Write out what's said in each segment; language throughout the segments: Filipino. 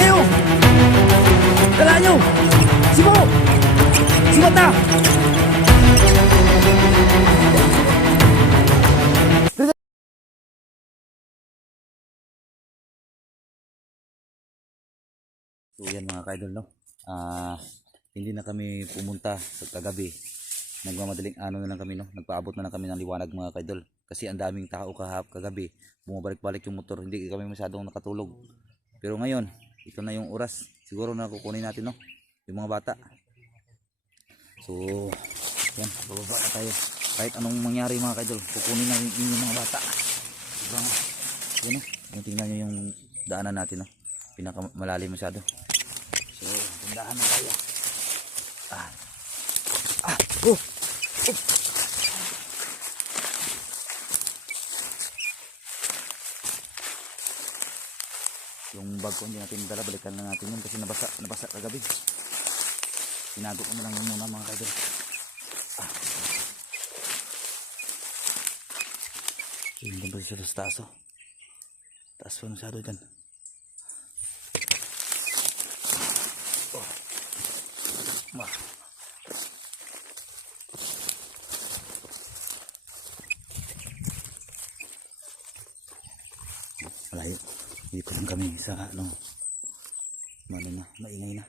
kayo! Dala nyo! Sibo! Sibat na! So yan mga kaidol, no? Hindi na kami pumunta sa kagabi. Nagmamadaling ano na lang kami, no? Nagpaabot na lang kami ng liwanag mga kaidol. Kasi ang daming tao kagabi. Bumabalik-balik yung motor. Hindi kami masyadong nakatulog. Pero ngayon, ito na yung oras. Siguro na kukunin natin, no? Yung mga bata. So, yan. Bababa na tayo. Kahit anong mangyari mga kaidol, kukunin na yung mga bata. Sobrang, yan, no? Yung tingnan nyo yung daanan natin, no? Pinakamalalim masyado. So, tindahan na tayo. Oh! Yung bag ko hindi natin dala, balikan na natin yun kasi nabasa kagabi. Tinago ko na lang yun muna mga kaidol. Yung ganda siya sa taas, oh. Taas pa masyado dyan. Malayo. Dito lang kami sa ano, maingay na.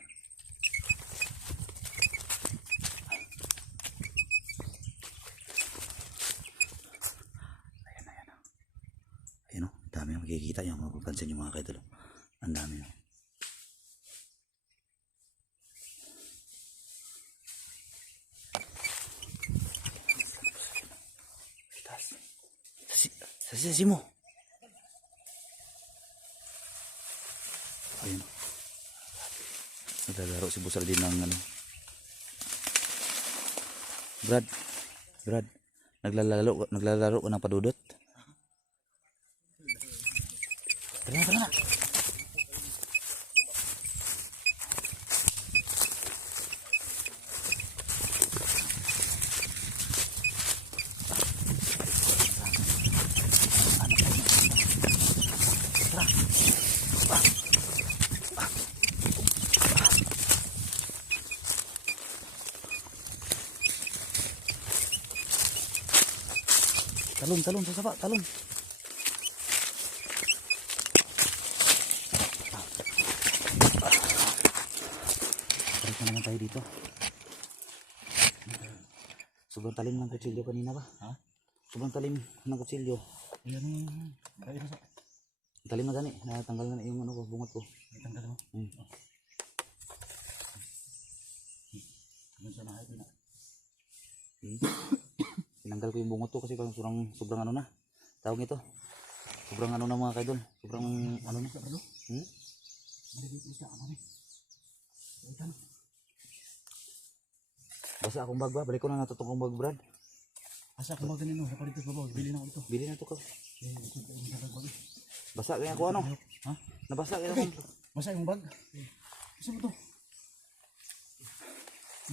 Ayan o, dami yung makikita nyo, mapapansin nyo mga kaidol. Ang dami o. Sa sisi mo. Ayun. Naglalaro si Busal din ng ano. Brad. Naglalaro ka ng padudot. Tara na. Talon sa sapa, talon. Balik na naman tayo dito. Sobrang talim ng kutsilyo kanina ba? Ha? Sobrang talim ng kutsilyo. Yan kaya sa. Talim na gani, natanggal na yung ano ko, bungot ko. Natanggal mo? Ano sa nahay ko na? Tinanggal ko yung bungot ko kasi parang sobrang ano na. Tawag ito. Sobrang ano na mga kaidol. Sobrang ano na. Basa akong bag ba? Balik ko na natutong kong bag, Brad. Basa akong bag ganito. Sa dito babaw. Bili na ako ito. Bili na ito ka. Basa kaya ako ano? Ha? Nabasa kaya ako. Basa yung bag? Kasi mo ito?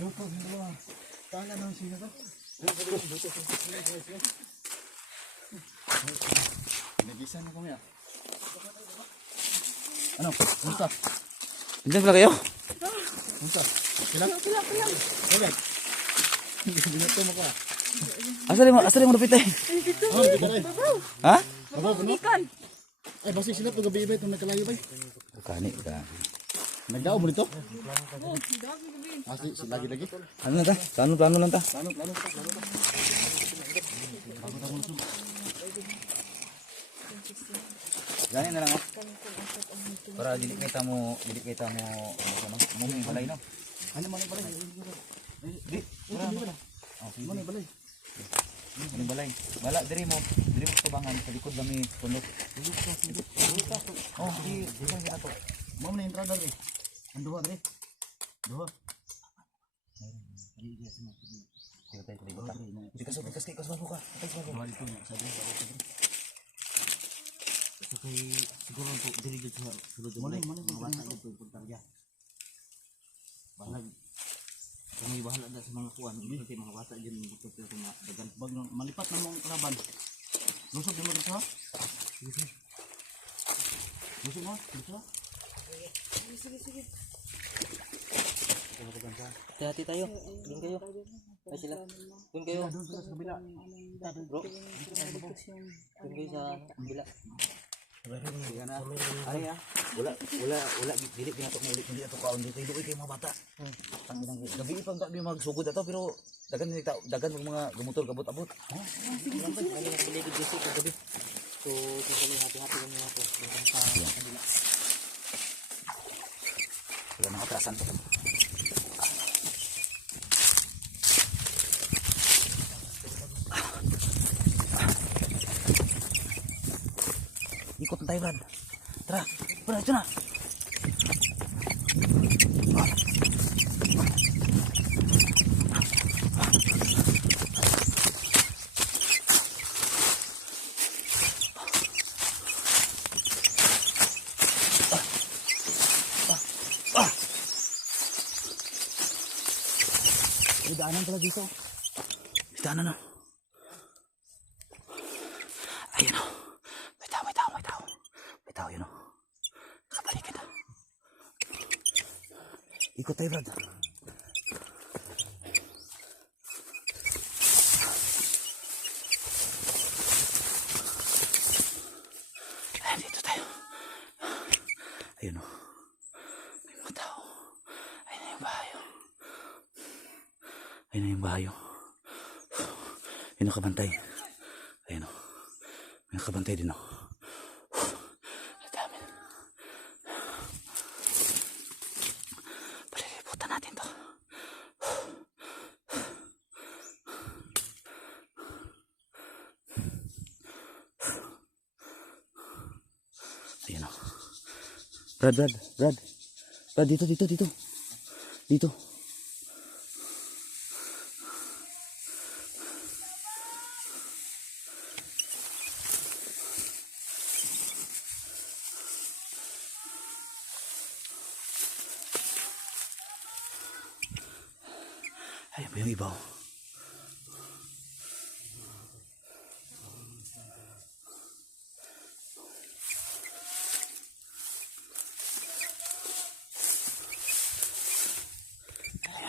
Lupag yung dalawa. Tala ng sino to? Nagisan na kami ah. Ano? Kumusta? Nandiyan pala kayo? Kumusta? Pilang? Okay. Binato mo ka. Asali mo lupit eh. Ha? Ikan. Ay, basi sila ito gabi ba itong nagkalayo ba? Kani. Nagdao mo dito? Lagi-lagi. Ano na ta? Plano lang ta? Plano. Gani na lang oh. Para dili kita mo ano muming balay no. Ano man balay? Di. Ano balay? Ano balay? Wala diri mo tubangan sa likod kami tunok. Oh, di na to. Mo na entrada ri. Anduha ri. Duha. Tikas buka. Kay siguro po diri dito sa sulod mo mga bata dito punta diya. Balag kung bahala da sa mga kuan, kasi mga bata diyan dito sa mga dagan bag malipat na mong kalaban. Lusog mo dito ha? Lusog mo dito. Hati-hati tayo. Doon kayo. Ay sila. Doon kayo. Doon sa kabila. Bro. Doon kayo sa kabila. Sige na. Ay ha. Wala dili ginatok mo ulit hindi ato kaon dito. Iloy kay mga bata. Tanginang gabi pa tabi magsugod ato pero dagan mga gumutor kabot-abot. Sige. Nagpaligid dito kagabi. So, kami hati-hati kami nato. Doon sa kabila. Wala nang atrasan to. Ikot na tayo, Brad. Tara, Brad, ito na. May daanan pala dito. May daanan na. Ayan o. May tao. May tao yun o. Nakapaligid na. Ikot tayo, Brad. Ayan, dito tayo. Ayun o. May mga tao. Ayun na yung bahay o. Ayun na yung bahay o. Ayun nakabantay. Ayun o. May nakabantay din o. Ang dami. Paliliputan natin to. Ayun o. Brad. Brad, dito. Dito. Ayun pa yung iba oh.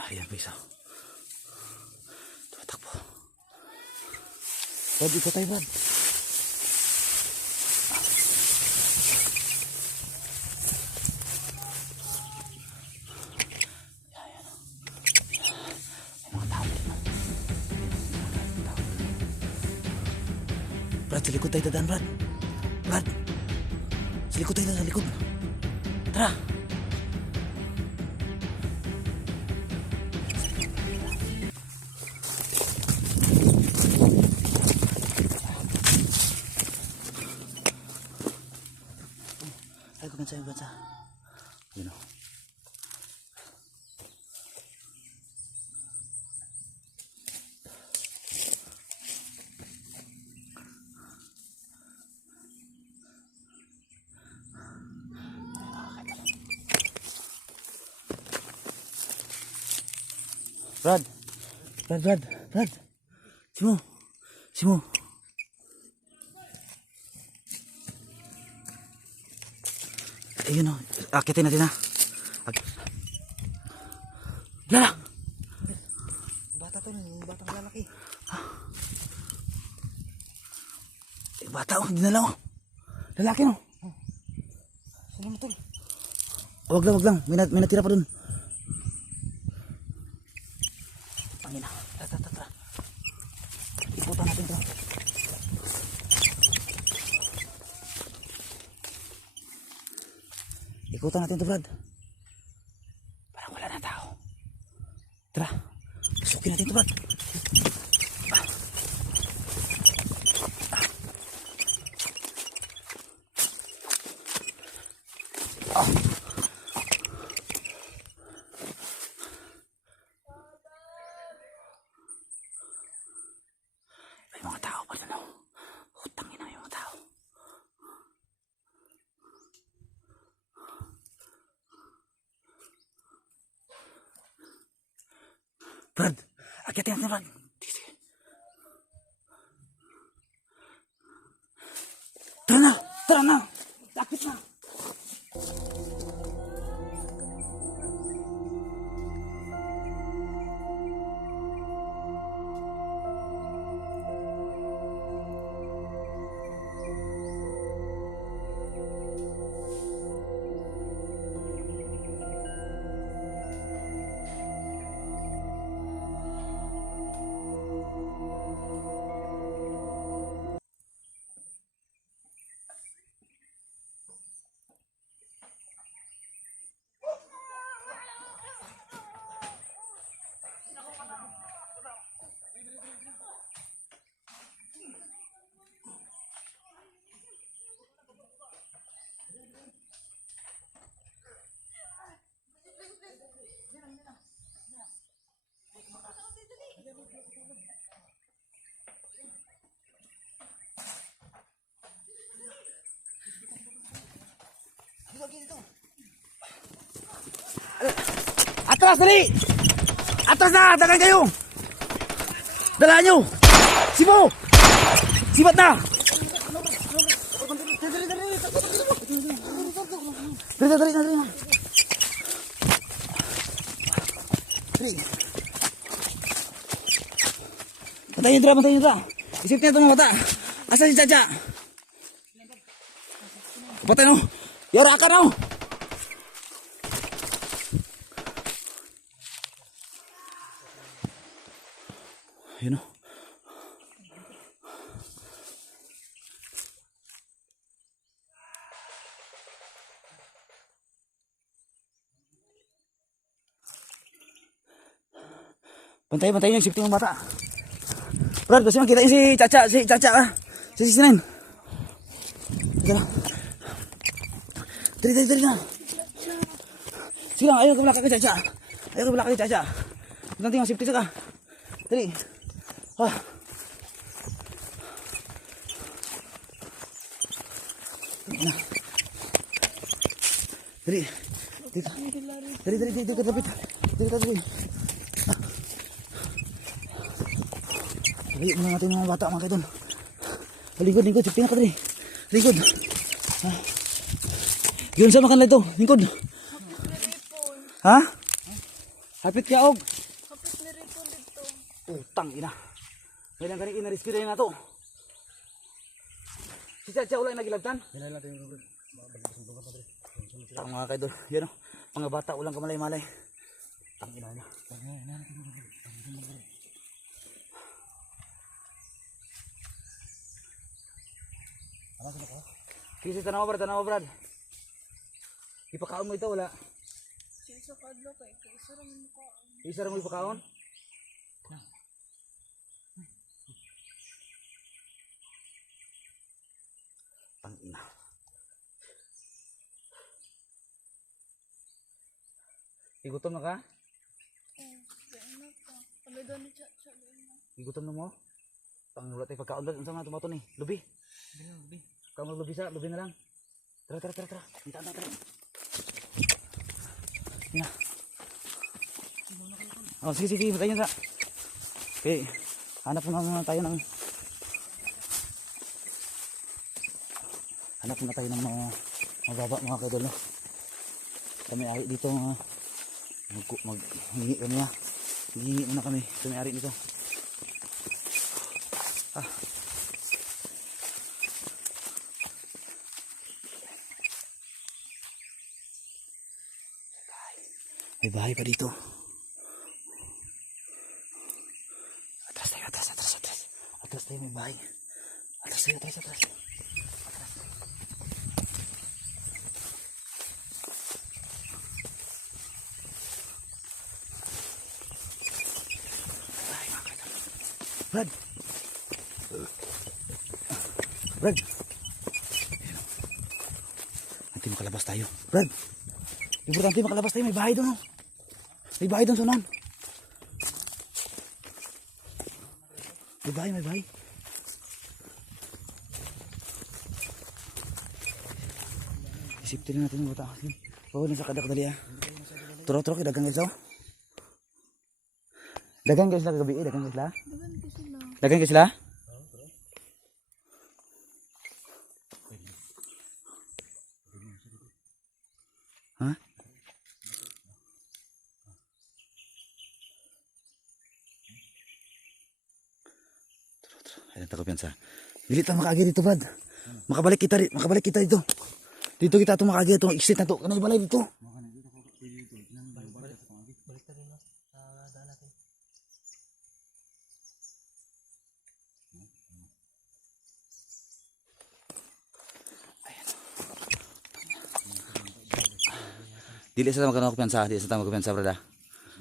Ayan pa isa. Tumatakbo. Brad, ikot tayo, Brad. Brad, sa likod tayo dadaan, Brad. Brad. Sa likod tayo, sa likod. Tara. Ay, kumansa. Yun o. Brad. Simo. Ayun o. Akitin natin ha. Lala. Bata to, batang lalaki. Bata o. Dinala o. Lalaki no. Sino mo tol? Wag lang. May natira pa dun. Pangina. Tara. Ikutan natin to. Ikutan natin to, Brad. Parang wala na tao. Tara. Sukin natin to, Brad. May mga tao pa dun, oh. Utangin na yung mga tao. Brad, akitin natin, Brad. Sige. Tara na. Akit na. Atras, dali! Atras na! Dagan kayo! Dala nyo! Sibo! Sibat na! Dali, dali, dali, dali. Dali. Bantayin nyo, bantayin nyo. Isip niya ito mga bata. Asa si Chacha? Kapatay no? Yara ka no? Yun o. Bantayin yung safety ng bata. Brad, gusto mo kitain si Chacha ah. Si Sisinain. Teka lang. Dali na. Sige lang, ayaw ka malaki kay Chacha. Ayaw ka malaki kay Chacha. Bantayin yung safety ka. Dali. Ah. Dali. Dali, kapit. Dali. Dali muna natin mga bata mga kaidol. Lingkod, sipin ako dali. Lingkod. Yun sa makanla ito, lingkod. Ha? Hapit kaya og. Kapit ni Ripon dito. Utang ina. Ngayon ang ganing ina-rescue na yun na to. Si Chacha wala nagilabtan? Ang mga kaidol, yan o. Mga bata ulang kamalay-malay. Tang ina niya. Kisi tanaw brad. Ipakaon mo ito wala. Sisa kadlo kay isa ra man ko. Isa ra mo ipakaon? Pangina. Igutom na ka? Dahil na ka. Pagado ni Chacha na. Igutom na mo? Wala tayo pagkaon doon. Unsa man tumato ni? Lubi. Kamu lubi na lang. Tara. Minta. Ya. Oh, sige, patayin nyo sa. Okay, hanap muna tayo ng mababa mga kaidol, no? Kami ari dito maghingi kami ha. Maghingi muna kami. Kami ari dito. May bahay pa dito. Atras tayo, may bahay. Atras. Brad. Nanti makalabas tayo. Brad. Importante makalabas tayo. May bahay doon. May bahay doon, sunan. May bahay. Isipin na natin yung bata. Bawal na sa kadak dali ah. Turo, dagang guys oh. Dagang guys lah kagabi eh. Dagang guys lah. Ha? Ayan, takot yan sa. Dili tayo makaagi dito, Brad. Makabalik kita dito. Dito kita tumakagi itong exit na to. Kanay balay dito. Dili sa magkumpiyansa, Brad.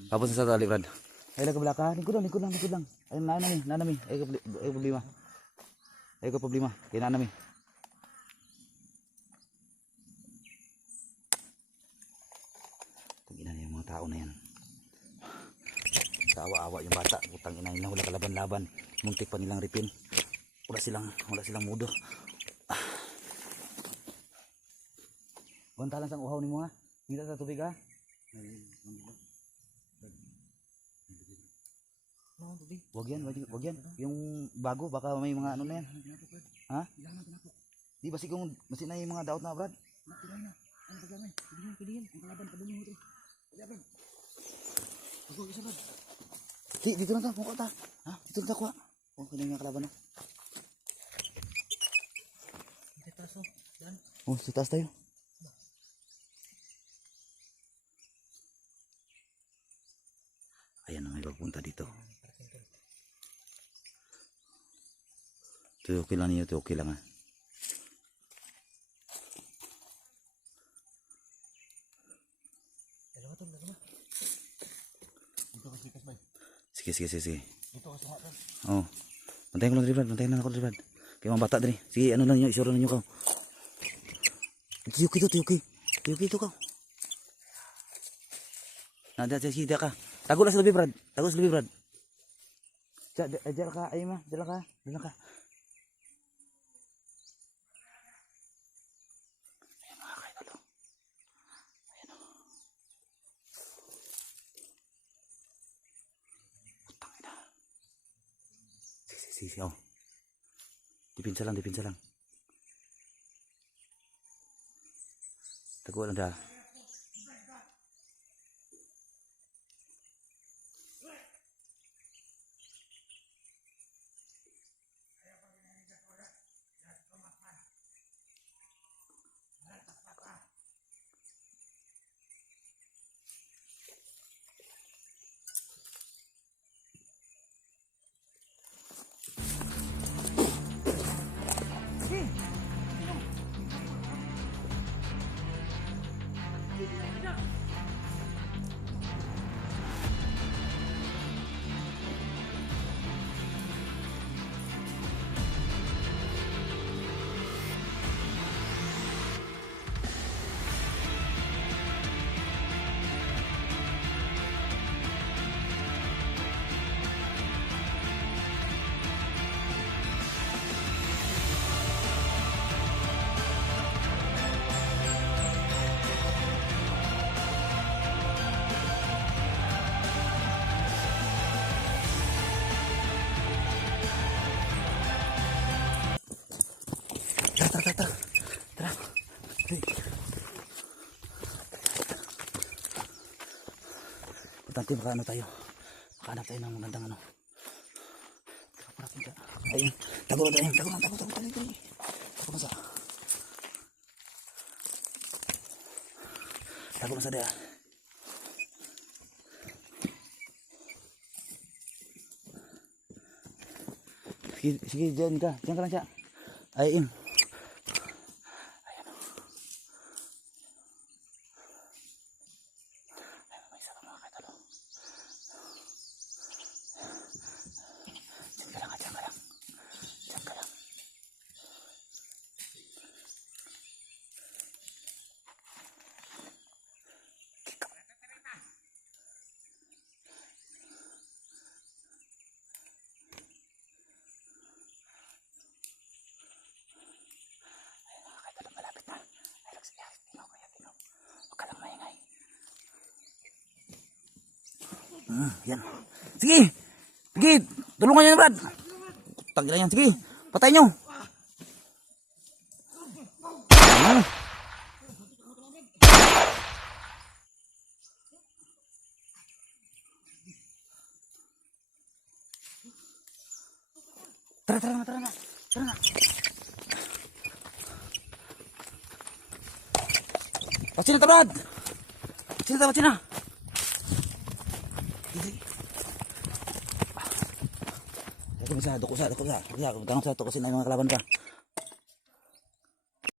Tapos sa tali, Brad. Ay lang ka belakang, likod lang. Ay nanami. Ay ko problema. Kaya nanami. Tingnan niyo yung mga tao na yan. Kaawa-awa yung bata. Putang ina nila, wala kalaban-laban. Muntik pa nilang ripin. Wala silang mudo. Bantalan sang uhaw ni mo ha. Hindi sa tubig ha. Wag yan. Yung bago baka may mga ano na yan. Ha? Di ba sigong masin na yung mga daot na Brad? Di, dito lang ta, muka ta. Ha? Dito lang ta kuha. Oh, kanya nga kalaban no. Oh, sa taas tayo. Ayan na may pagpunta dito. Ito okay lang niyo, ito okay lang ha. Sige. Oh. Bantayan ko lang Brad, bantayan lang ako Brad. Kaya mga bata dali. Sige, ano lang niyo, isura lang niyo ka. Tuyuki ito ka. Nada sige ka. Tago lang sa labi Brad. Diyan ka, ay ma, diyan ka. Ayan mga kaidol. Ayan o. Putang ina. Sige, oh. Dipinsa lang. Tago lang dah. Tara. Hey. Importante makaano tayo. Makahanap tayo ng magandang ano. Ayun. Tago lang. Tago na sa daya. Sige, diyan ka lang siya. Ayun. Yan. Sige. Tulungan niyo na Brad. Tangina yan. Sige. Patay niyo. Tara na. Pasti na Brad. Pasti na. Dako sa. Tanong sa to kasi na yung mga kalaban ka.